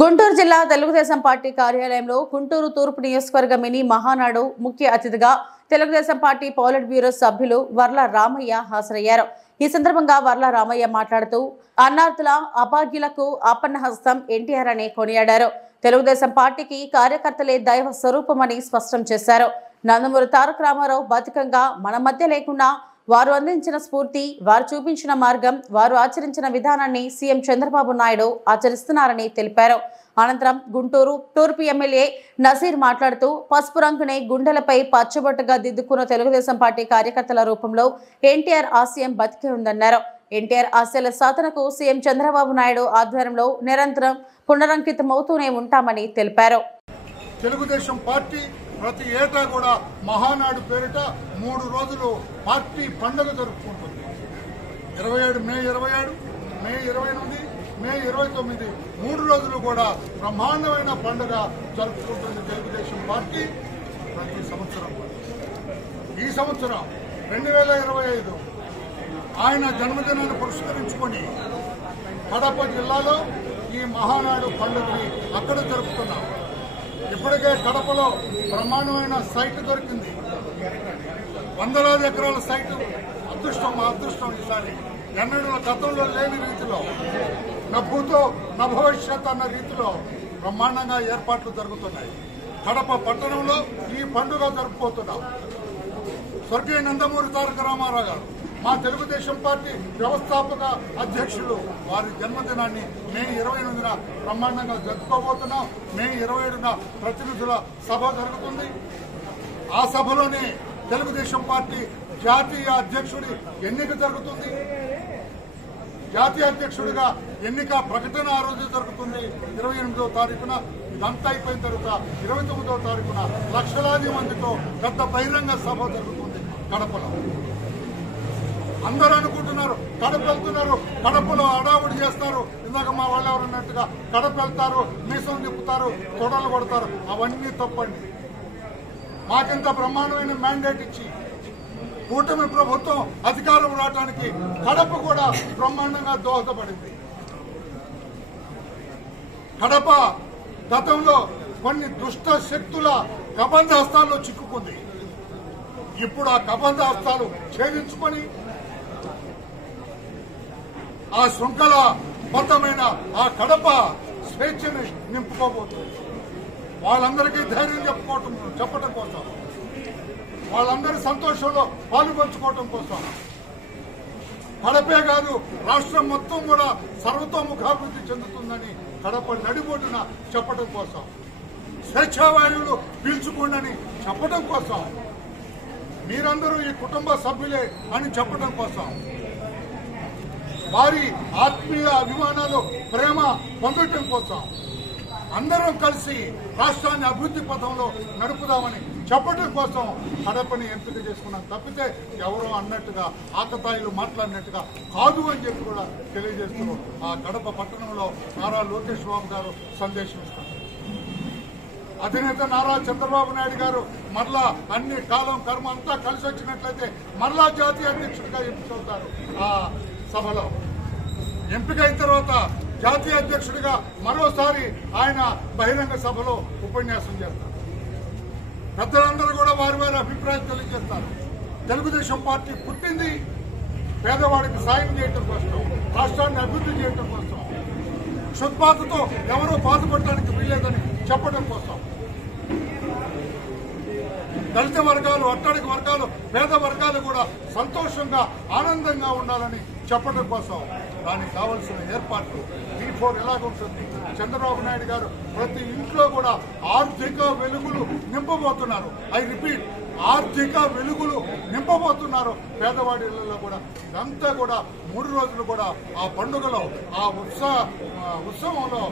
గుంటూరు జిల్లా తెలుగుదేశం పార్టీ కార్యాలయంలో గుంటూరు తూర్పు నియోజకవర్గ మినీ మహానాడు ముఖ్య అతిథిగా తెలుగుదేశం పార్టీ పోలిట్ బ్యూరో సభ్యులు వర్ల రామయ్య హాజరయ్యారు. ఈ సందర్భంగా వర్ల రామయ్య మాట్లాడుతూ అన్నార్థుల అభాగ్యులకు ఆపన్న హస్తం ఎన్టీఆర్ అని కొనియాడారు. తెలుగుదేశం పార్టీకి కార్యకర్తలే దైవ స్వరూపమని స్పష్టం చేశారు. నందమూరి తారక రామారావు బతికంగా మన మధ్య లేకున్నా వారు అందించిన స్ఫూర్తి, వారు చూపించిన మార్గం, వారు ఆచరించిన విధానాన్ని సీఎం చంద్రబాబు నాయుడు ఆచరిస్తున్నారని తెలిపారు. అనంతరం గుంటూరు తూర్పు ఎమ్మెల్యే నజీర్ మాట్లాడుతూ పసుపు రంగునే గుండెలపై పచ్చబొట్టుగా దిద్దుకున్న తెలుగుదేశం పార్టీ కార్యకర్తల రూపంలో ఎన్టీఆర్ ఆశయం బతికే ఉందన్నారు. ఎన్టీఆర్ ఆశయాల సాధనకు సీఎం చంద్రబాబు నాయుడు ఆధ్వర్యంలో నిరంతరం పునరంకితమవుతూనే ఉంటామని తెలిపారు. తెలుగుదేశం పార్టీ ప్రతి ఏటా కూడా మహానాడు పేరిట 3 రోజులు పార్టీ పండుగ జరుపుకుంటుంది. 27 మే 27, మే 28, మే 29 3 రోజులు కూడా బ్రహ్మాండమైన పండుగ జరుపుకుంటుంది తెలుగుదేశం పార్టీ ప్రతి సంవత్సరం. ఈ సంవత్సరం 2025 ఆయన జన్మదినాన్ని పురస్కరించుకొని కడప జిల్లాలో ఈ మహానాడు పండుగని అక్కడ జరుపుతున్నాం. ఇప్పటికే కడపలో బ్రహ్మాండమైన సైట్ దొరికింది. వందలాది ఎకరాల సైటు. మా అదృష్టం ఈసారి ఎన్నడూ గతంలో లేని రీతిలో నభూతో నభవిష్యత్ అన్న రీతిలో బ్రహ్మాండంగా ఏర్పాట్లు జరుగుతున్నాయి. కడప పట్టణంలో ఈ పండుగ జరుపుకోతున్నాం. స్వర్గీయ నందమూరి తారక రామారావు గారు మా తెలుగుదేశం పార్టీ వ్యవస్థాపక అధ్యక్షులు వారి జన్మదినాన్ని మే 28న బ్రహ్మాండంగా జరుపుకోబోతున్నాం. మే 27న ప్రతినిధుల సభ జరుగుతుంది. ఆ సభలోనే తెలుగుదేశం పార్టీ జాతీయ అధ్యక్షుడి ఎన్నిక జరుగుతుంది. జాతీయ అధ్యక్షుడిగా ఎన్నిక ప్రకటన ఆ రోజు జరుగుతుంది 28వ తారీఖున. ఇదంతా అయిపోయిన తర్వాత 29వ తారీఖున లక్షలాది మందితో పెద్ద బహిరంగ సభ జరుగుతుంది కడపలో. అందరూ అనుకుంటున్నారు కడప వెళ్తున్నారు, కడపలో అడావుడి చేస్తారు. ఇందాక మా వాళ్ళు ఎవరు అన్నట్టుగా కడప వెళ్తారు, మీసం తిప్పుతారు, తొడలు కొడతారు. అవన్నీ తప్పండి. మాకింత బ్రహ్మాండమైన మ్యాండేట్ ఇచ్చి కూటమి ప్రభుత్వం అధికారం రావడానికి కడప కూడా బ్రహ్మాండంగా దోహదపడింది. కడప గతంలో కొన్ని దుష్ట శక్తుల కబంధ హస్తాల్లో చిక్కుకుంది. ఇప్పుడు ఆ కబంధ హస్తాలు ఛేదించుకొని ఆ శృంఖల బద్దమైన ఆ కడప స్వేచ్ఛని నింపుకోబోతుంది. వాళ్ళందరికీ ధైర్యం చెప్పడం కోసం, వాళ్ళందరి సంతోషంలో పాలుపంచుకోవటం కోసం, కడపే కాదు రాష్ట్రం మొత్తం కూడా సర్వతోముఖాభివృద్ధి చెందుతుందని కడప నడిబొడ్డున చెప్పడం కోసం, స్వేచ్ఛావాయువులు పీల్చుకోండి చెప్పడం కోసం, మీరందరూ ఈ కుటుంబ సభ్యులే అని చెప్పడం కోసం, వారి ఆత్మీయ అభిమానాలు ప్రేమ పొందటం కోసం అందరం కలిసి రాష్ట్రాన్ని అభివృద్ధి పథంలో నడుపుదామని చెప్పడం కోసం కడపని ఎంపిక చేసుకున్నాం. తప్పితే ఎవరో అన్నట్టుగా ఆకతాయిలు మాట్లాడినట్టుగా కాదు అని చెప్పి కూడా తెలియజేస్తూ ఆ కడప పట్టణంలో నారా లోకేష్ బాబు గారు సందేశం ఇస్తారు. అధినేత నారా చంద్రబాబు నాయుడు గారు మరలా అన్ని కాలం కర్మ అంతా కలిసి వచ్చినట్లయితే మరలా జాతీయ అధ్యక్షుడిగా ఎంపికవుతారు. ఆ సభలో ఎంపికైన తర్వాత జాతీయ అధ్యక్షుడిగా మరోసారి ఆయన బహిరంగ సభలో ఉపన్యాసం చేస్తారు. పెద్దలందరూ కూడా వారి వారి అభిప్రాయం తెలియజేస్తారు. తెలుగుదేశం పార్టీ పుట్టింది పేదవాడికి సాయం చేయటం కోసం, రాష్ట్రాన్ని అభివృద్ధి చేయటం కోసం, క్షుద్బాధతో ఎవరో బాధపడటానికి వీల్లేదని చెప్పడం కోసం, దళిత వర్గాలు, అట్టడికి వర్గాలు, పేద వర్గాలు కూడా సంతోషంగా ఆనందంగా ఉండాలని చెప్పడం కోసం దానికి కావలసిన ఏర్పాట్లు B4 ఎలాగుంటుంది. చంద్రబాబు నాయుడు గారు ప్రతి ఇంట్లో కూడా ఆర్థిక వెలుగులు నింపబోతున్నారు. ఐ రిపీట్, ఆర్థిక వెలుగులు నింపబోతున్నారు పేదవాడి ఇళ్లలో కూడా. ఇదంతా కూడా 3 రోజులు కూడా ఆ పండుగలో, ఆ ఉత్సవంలో